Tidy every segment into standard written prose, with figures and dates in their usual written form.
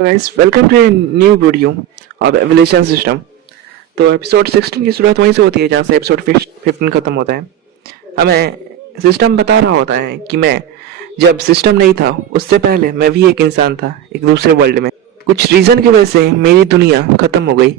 Guys welcome to a new video of evolution system. तो episode 16 की शुरुआत वहीं से होती है जहाँ से एपिसोड 15 खत्म होता है। हमें सिस्टम बता रहा होता है कि मैं जब सिस्टम नहीं था उससे पहले मैं भी एक इंसान था एक दूसरे वर्ल्ड में। कुछ रीजन की वजह से मेरी दुनिया खत्म हो गई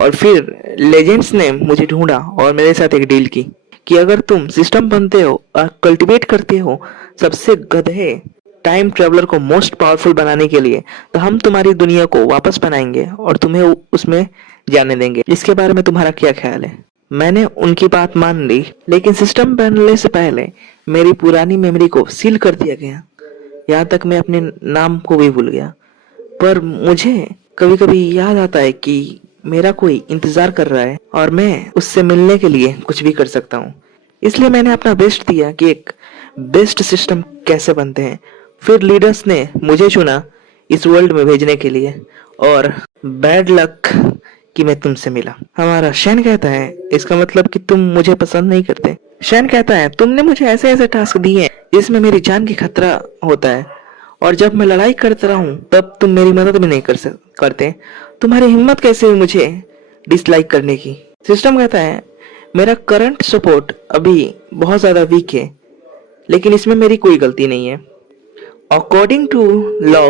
और फिर लेजेंड्स ने मुझे ढूंढा और मेरे साथ एक डील की कि अगर तुम सिस्टम बनते हो और कल्टीवेट करते हो सबसे गधे टाइम ट्रेवलर को मोस्ट पावरफुल बनाने के लिए, तो हम तुम्हारी दुनिया को वापस बनाएंगे और तुम्हें उसमें जाने देंगे। इसके बारे में तुम्हारा क्या ख्याल है? मैंने उनकी बात मान ली, लेकिन सिस्टम बनने से पहले मेरी पुरानी मेमोरी को सील कर दिया गया। यहाँ तक मैं अपने नाम को भी भूल गया। पर मुझे कभी कभी याद आता है कि मेरा कोई इंतजार कर रहा है और मैं उससे मिलने के लिए कुछ भी कर सकता हूँ। इसलिए मैंने अपना बेस्ट दिया कि एक बेस्ट सिस्टम कैसे बनते हैं। फिर लीडर्स ने मुझे चुना इस वर्ल्ड में भेजने के लिए, और बैड लक कि मैं तुमसे मिला। हमारा शैन कहता है इसका मतलब कि तुम मुझे पसंद नहीं करते। शैन कहता है तुमने मुझे ऐसे ऐसे टास्क दिए हैं जिसमें मेरी जान की खतरा होता है, और जब मैं लड़ाई करता रहा हूँ तब तुम मेरी मदद भी नहीं करते। तुम्हारी हिम्मत कैसे हुई मुझे डिसलाइक करने की? सिस्टम कहता है मेरा करंट सपोर्ट अभी बहुत ज्यादा वीक है, लेकिन इसमें मेरी कोई गलती नहीं है। अकॉर्डिंग टू लॉ,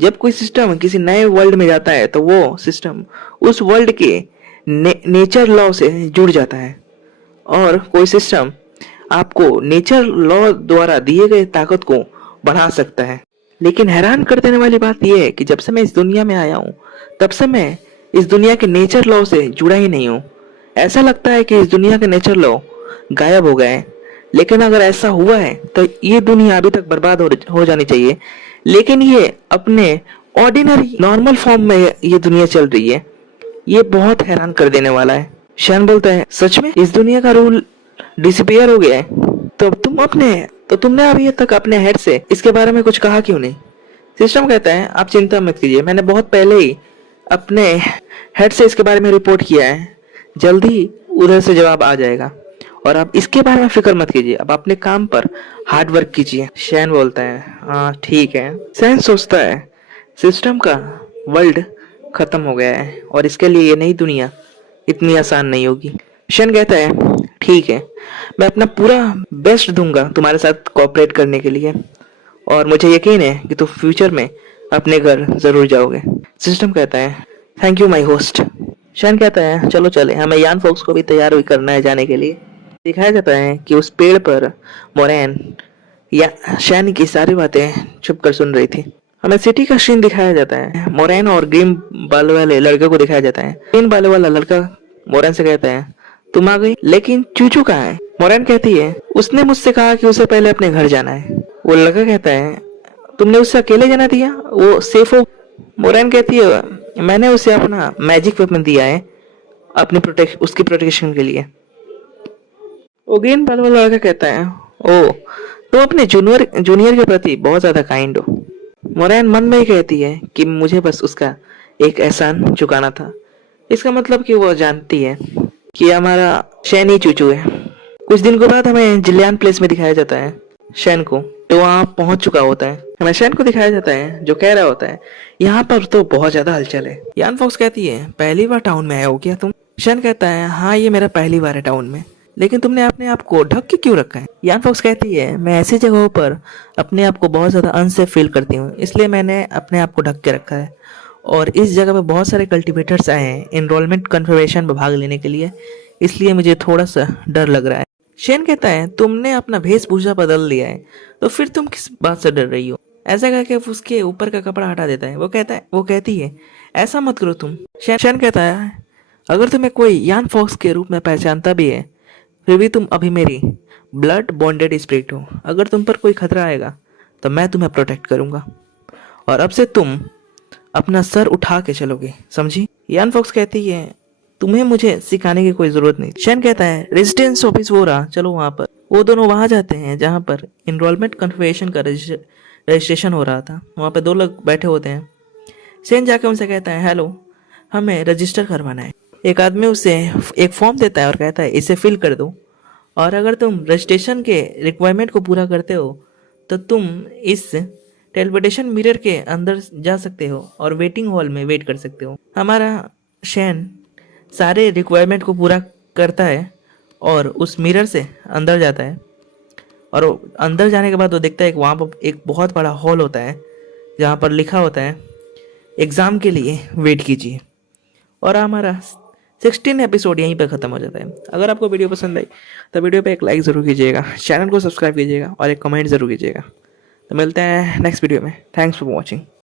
जब कोई सिस्टम किसी नए वर्ल्ड में जाता है तो वो सिस्टम उस वर्ल्ड के नेचर लॉ से जुड़ जाता है, और कोई सिस्टम आपको नेचर लॉ द्वारा दिए गए ताकत को बढ़ा सकता है। लेकिन हैरान कर देने वाली बात यह है कि जब से मैं इस दुनिया में आया हूँ तब से मैं इस दुनिया के नेचर लॉ से जुड़ा ही नहीं हूँ। ऐसा लगता है कि इस दुनिया के नेचर लॉ गायब हो गए हैं। लेकिन अगर ऐसा हुआ है तो ये दुनिया अभी तक बर्बाद हो जानी चाहिए, लेकिन ये अपने ऑर्डिनरी नॉर्मल फॉर्म में ये दुनिया चल रही है। ये बहुत हैरान कर देने वाला है। शैन बोलता है सच में इस दुनिया का रूल डिसअपियर हो गया है? तो तुमने अभी तक अपने हेड से इसके बारे में कुछ कहा क्यों नहीं? सिस्टम कहता है आप चिंता मत कीजिए, मैंने बहुत पहले ही अपने हेड से इसके बारे में रिपोर्ट किया है। जल्दी उधर से जवाब आ जाएगा, और आप इसके बारे में फिक्र मत कीजिए, अब अपने काम पर हार्ड वर्क कीजिए। शैन बोलता है हाँ ठीक है। शैन सोचता है सिस्टम का वर्ल्ड खत्म हो गया है और इसके लिए ये नई दुनिया इतनी आसान नहीं होगी। शैन कहता है ठीक है, मैं अपना पूरा बेस्ट दूंगा तुम्हारे साथ कोऑपरेट करने के लिए, और मुझे यकीन है कि तुम फ्यूचर में अपने घर जरूर जाओगे। सिस्टम कहता है थैंक यू माय होस्ट। शैन कहता है चलो चले, हमें यान फोक्स को भी तैयार भी करना है जाने के लिए। दिखाया जाता है कि उस पेड़ पर मोरैन या शैन की सारी बातें छुप कर सुन रही थी। हमें सिटी का सीन दिखाया जाता है। मोरैन और ग्रीन बाल वाले लड़के को दिखाया जाता है। ग्रीन बाल वाला लड़का मोरैन से कहता है तुम आ गई, लेकिन चूचू कहाँ है? मोरैन कहती है उसने मुझसे कहा कि उसे पहले अपने घर जाना है। वो लड़का कहता है तुमने उसे अकेले जाना दिया, वो सेफ हो? मोरैन कहती है मैंने उसे अपना मैजिक वेपन दिया है उसकी प्रोटेक्शन के लिए। वो ग्रीन बाल वाला लड़का कहता है ओ, तुम अपने जूनियर जूनियर के प्रति बहुत ज्यादा काइंड हो। मोरैन मन में ही कहती है कि मुझे बस उसका एक एहसान चुकाना था। इसका मतलब कि वो जानती है कि हमारा शैन ही चूचू है। कुछ दिन के बाद हमें जिलियन प्लेस में दिखाया जाता है शैन को, तो वहां पहुंच चुका होता है। हमें शैन को दिखाया जाता है जो कह रहा होता है यहाँ पर तो बहुत ज्यादा हलचल है। यान फॉक्स कहती है पहली बार टाउन में आए हो क्या तुम? शैन कहता है हाँ ये मेरा पहली बार है टाउन में, लेकिन तुमने अपने आप को ढक के क्यों रखा है? यान फॉक्स कहती है मैं ऐसी जगहों पर अपने आप को बहुत ज्यादा अनसेफ फील करती हूँ, इसलिए मैंने अपने आप को ढक के रखा है। और इस जगह पे बहुत सारे कल्टीवेटर्स आए हैं एनरोलमेंट कन्फर्मेशन में भाग लेने के लिए, इसलिए मुझे थोड़ा सा डर लग रहा है। शेन कहता है तुमने अपना वेशभूषा बदल लिया है, तो फिर तुम किस बात से डर रही हो? ऐसा करके उसके ऊपर का कपड़ा हटा देता है। वो कहती है ऐसा मत करो तुम। शेन कहता है अगर तुम्हें कोई यान फॉक्स के रूप में पहचानता भी है, फिर भी तुम अभी मेरी ब्लड बॉन्डेड स्पिरिट हो। अगर तुम पर कोई खतरा आएगा तो मैं तुम्हें प्रोटेक्ट करूंगा, और अब से तुम अपना सर उठा के चलोगे, समझी? यान फॉक्स कहती है तुम्हें मुझे सिखाने की कोई जरूरत नहीं। शैन कहता है रेजिडेंस ऑफिस वो रहा, चलो वहां पर। वो दोनों वहां जाते हैं जहां पर इनरोलमेंट कन्फर्मेशन का रजिस्ट्रेशन हो रहा था। वहां पर दो लोग बैठे होते हैं। शैन जाके उनसे कहता है हेलो, हमें रजिस्टर करवाना है। एक आदमी उसे एक फॉर्म देता है और कहता है इसे फिल कर दो, और अगर तुम रजिस्ट्रेशन के रिक्वायरमेंट को पूरा करते हो तो तुम इस टेलीपोर्टेशन मिरर के अंदर जा सकते हो और वेटिंग हॉल में वेट कर सकते हो। हमारा शैन सारे रिक्वायरमेंट को पूरा करता है और उस मिरर से अंदर जाता है, और अंदर जाने के बाद वो देखता है कि वहाँ पर एक बहुत बड़ा हॉल होता है जहाँ पर लिखा होता है एग्ज़ाम के लिए वेट कीजिए। और हमारा 16 एपिसोड यहीं पर ख़त्म हो जाता है। अगर आपको वीडियो पसंद आई तो वीडियो पे एक लाइक ज़रूर कीजिएगा, चैनल को सब्सक्राइब कीजिएगा और एक कमेंट ज़रूर कीजिएगा। तो मिलते हैं नेक्स्ट वीडियो में। Thanks for watching.